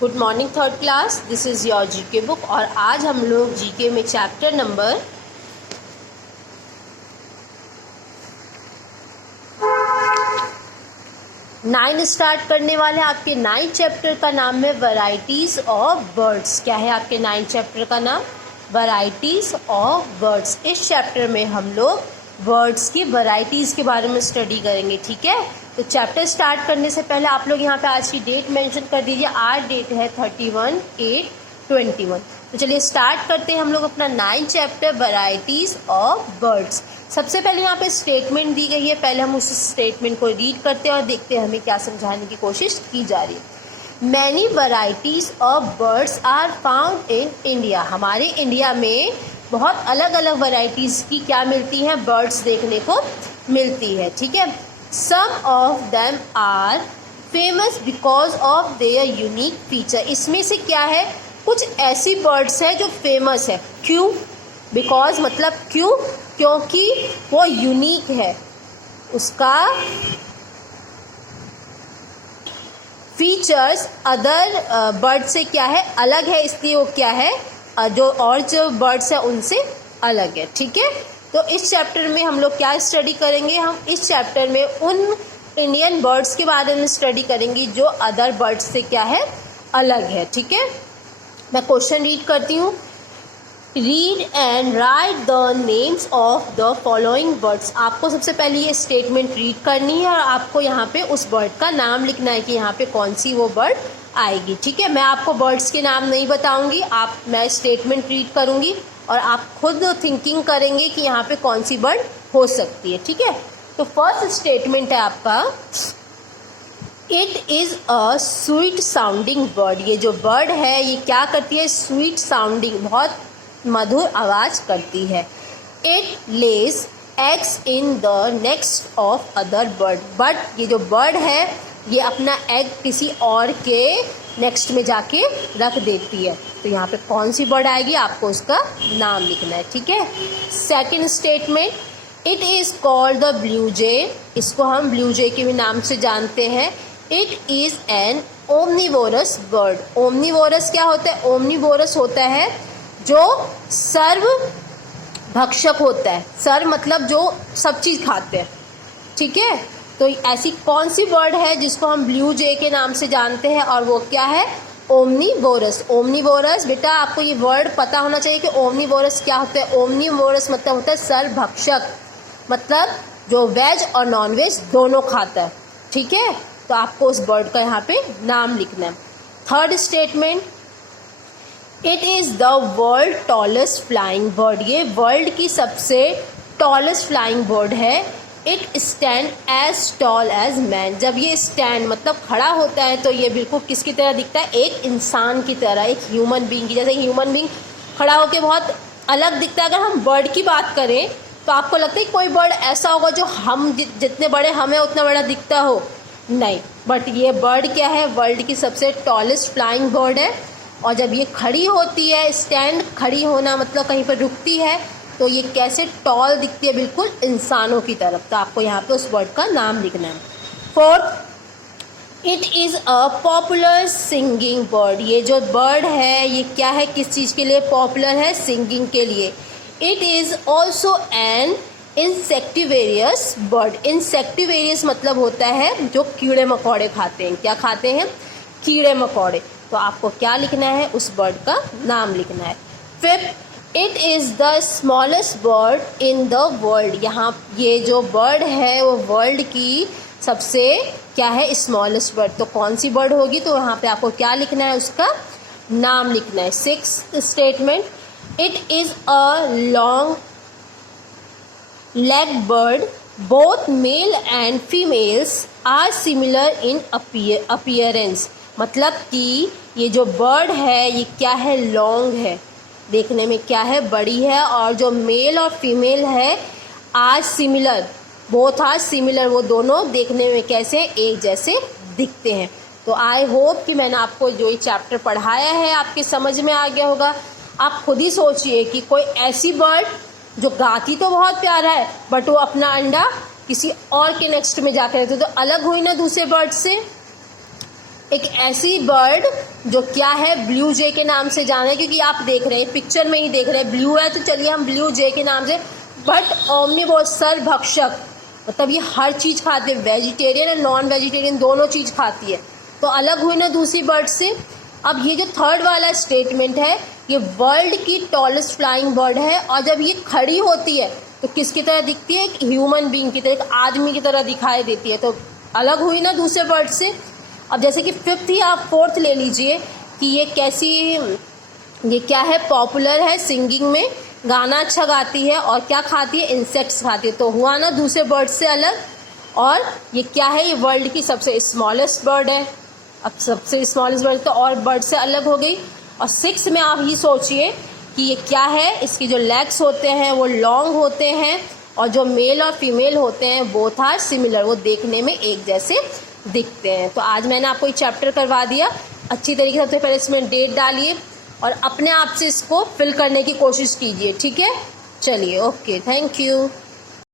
Good morning third class, this is your GK book. और आज हम लोग जीके में चैप्टर नंबर 9 स्टार्ट करने वाले हैं। आपके 9 चैप्टर का नाम है वैरायटीज़ ऑफ बर्ड्स। क्या है आपके 9 चैप्टर का नाम? Varieties of birds. इस चैप्टर में हम लोग बर्ड्स की वैरायटीज़ के बारे में स्टडी करेंगे, ठीक है। तो चैप्टर स्टार्ट करने से पहले आप लोग यहाँ पे आज की डेट मेंशन कर दीजिए। आज डेट है 31/8/21। तो चलिए स्टार्ट करते हैं हम लोग अपना 9 चैप्टर वैरायटीज़ ऑफ बर्ड्स। सबसे पहले यहाँ पे स्टेटमेंट दी गई है, पहले हम उस स्टेटमेंट को रीड करते हैं और देखते हैं हमें क्या समझाने की कोशिश की जा रही है। Many varieties of birds are found in India. हमारे इंडिया में बहुत अलग अलग वैरायटीज़ की क्या मिलती हैं? बर्ड्स देखने को मिलती है, ठीक है। Some of them are famous because of their unique feature. इसमें से क्या है, कुछ ऐसी बर्ड्स है जो फेमस है। क्यों? बिकॉज मतलब क्यों? क्योंकि वो यूनिक है, उसका फीचर्स अदर बर्ड से क्या है, अलग है, इसलिए वो क्या है, जो बर्ड्स है उनसे अलग है, ठीक है। तो इस चैप्टर में हम लोग क्या स्टडी करेंगे? हम इस चैप्टर में उन इंडियन बर्ड्स के बारे में स्टडी करेंगे जो अदर बर्ड्स से क्या है, अलग है, ठीक है। मैं क्वेश्चन रीड करती हूँ। Read and right the names of the following birds. आपको सबसे पहले ये स्टेटमेंट रीड करनी है और आपको यहाँ पे उस बर्ड का नाम लिखना है कि यहाँ पे कौन सी वो बर्ड आएगी, ठीक है। मैं आपको बर्ड्स के नाम नहीं बताऊंगी, मैं स्टेटमेंट रीड करूंगी और आप खुद थिंकिंग करेंगे कि यहाँ पे कौन सी बर्ड हो सकती है, ठीक है। तो फर्स्ट स्टेटमेंट है आपका, it is a sweet sounding bird. ये जो बर्ड है ये क्या करती है? स्वीट साउंडिंग, बहुत मधुर आवाज़ करती है। It Lay's eggs in the nest of other bird. But ये जो बर्ड है ये अपना एग किसी और के नेक्स्ट में जाके रख देती है। तो यहाँ पे कौन सी बर्ड आएगी, आपको उसका नाम लिखना है, ठीक है। Second statement, it is called the blue jay. इसको हम ब्लू जे के भी नाम से जानते हैं। It is an omnivorous bird. Omnivorous क्या होता है? ओमनिवोरस होता है जो सर्व भक्षक होता है। सर्व मतलब जो सब चीज़ खाते हैं, ठीक है। तो ऐसी कौन सी बर्ड है जिसको हम ब्लू जे के नाम से जानते हैं और वो क्या है? ओमनिवोरस। ओमनिवोरस, बेटा आपको ये वर्ड पता होना चाहिए कि ओमनिवोरस क्या होता है। ओमनिवोरस मतलब होता है सर्वभक्षक, मतलब जो वेज और नॉन वेज दोनों खाता है, ठीक है। तो आपको उस बर्ड का यहाँ पे नाम लिखना है। Third statement, it is the world tallest flying bird. ये वर्ल्ड की सबसे टॉलेस्ट फ्लाइंग बर्ड है। It stand as tall as man. जब ये स्टैंड मतलब खड़ा होता है तो ये बिल्कुल किसकी तरह दिखता है? एक इंसान की तरह, एक ह्यूमन बीइंग की। जैसे ह्यूमन बीइंग खड़ा होकर बहुत अलग दिखता है। अगर हम बर्ड की बात करें तो आपको लगता है कोई बर्ड ऐसा होगा जो हम जितने बड़े हमें उतना बड़ा दिखता हो? नहीं, बट ये बर्ड क्या है? वर्ल्ड की सबसे टॉलेस्ट फ्लाइंग बर्ड है। और जब ये खड़ी होती है, स्टैंड खड़ी होना मतलब कहीं पर रुकती है, तो ये कैसे टॉल दिखती है? बिल्कुल इंसानों की तरफ। तो आपको यहाँ पे उस बर्ड का नाम लिखना है। Fourth, it is a popular singing bird. ये जो बर्ड है ये क्या है, किस चीज़ के लिए पॉपुलर है? सिंगिंग के लिए। It is also an insectivorous bird. Insectivorous मतलब होता है जो कीड़े मकोड़े खाते हैं। क्या खाते हैं? कीड़े मकोड़े। तो आपको क्या लिखना है? उस बर्ड का नाम लिखना है। Fifth, it is the smallest bird in the world. यहाँ ये जो बर्ड है वो वर्ल्ड की सबसे क्या है? Smallest bird. तो कौन सी बर्ड होगी? तो यहाँ पे आपको क्या लिखना है? उसका नाम लिखना है। Sixth statement, it is a long leg bird. Both male and females are similar in appearance. मतलब कि ये जो बर्ड है ये क्या है? लॉन्ग है, देखने में क्या है? बड़ी है। और जो मेल और फीमेल है are similar, both are similar, वो दोनों देखने में कैसे? एक जैसे दिखते हैं। तो आई होप कि मैंने आपको जो ये चैप्टर पढ़ाया है आपके समझ में आ गया होगा। आप खुद ही सोचिए कि कोई ऐसी बर्ड जो गाती तो बहुत प्यारा है बट वो अपना अंडा किसी और के नेक्स्ट में जाकर रखती, तो अलग हुई ना दूसरे बर्ड से। एक ऐसी बर्ड जो क्या है, ब्लू जे के नाम से जाना है, क्योंकि आप देख रहे हैं पिक्चर में ही देख रहे हैं ब्लू है, तो चलिए हम ब्लू जे के नाम से। बट ओमनिवोर, सर्वभक्षक, मतलब ये हर चीज़ खाती है, वेजिटेरियन और नॉन वेजिटेरियन दोनों चीज़ खाती है। तो अलग हुई ना दूसरी बर्ड से। अब ये जो थर्ड वाला स्टेटमेंट है, ये वर्ल्ड की टॉलेस्ट फ्लाइंग बर्ड है, और जब ये खड़ी होती है तो किसकी तरह दिखती है, एक ह्यूमन बीइंग की तरह, एक आदमी की तरह दिखाई देती है। तो अलग हुई ना दूसरे बर्ड से। अब जैसे कि फिफ्थ या फोर्थ ले लीजिए कि ये कैसी, ये क्या है, पॉपुलर है सिंगिंग में, गाना अच्छा गाती है, और क्या खाती है, इंसेक्ट्स खाती है। तो हुआ ना दूसरे बर्ड से अलग। और ये क्या है, ये वर्ल्ड की सबसे स्मॉलेस्ट बर्ड है। अब सबसे स्मॉलेस्ट बर्ड तो और बर्ड से अलग हो गई। और सिक्स में आप ये सोचिए कि ये क्या है, इसकी जो लेग्स होते हैं वो लॉन्ग होते हैं, और जो मेल और फीमेल होते हैं बोथ आर सिमिलर, वो देखने में एक जैसे दिखते हैं। तो आज मैंने आपको ये चैप्टर करवा दिया अच्छी तरीके से। सबसे पहले इसमें डेट डालिए और अपने आप से इसको फिल करने की कोशिश कीजिए, ठीक है। चलिए, ओके, थैंक यू।